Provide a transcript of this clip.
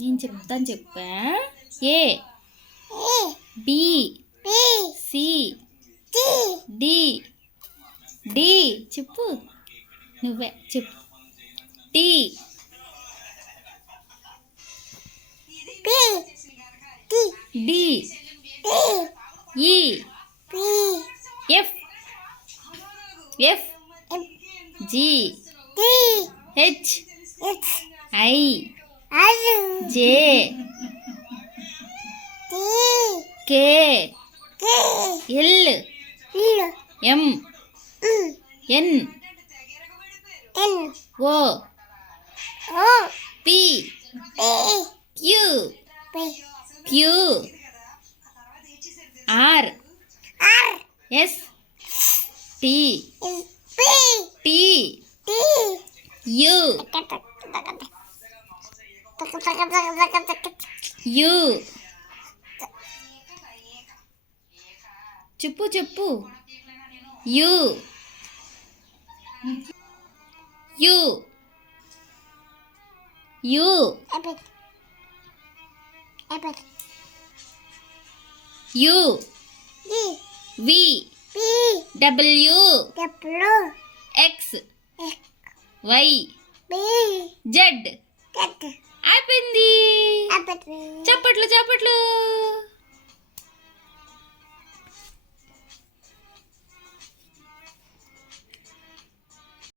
నేను చెప్తాను చెప్పా. A B C D D చెప్పు, నువ్వే చెప్పు. D D E F F G H I J K L M N O P Q Q R S T T U U చెప్పు చెప్పు. U U U U V W X Y Z. అయిపోయింది. చప్పట్లు చప్పట్లు.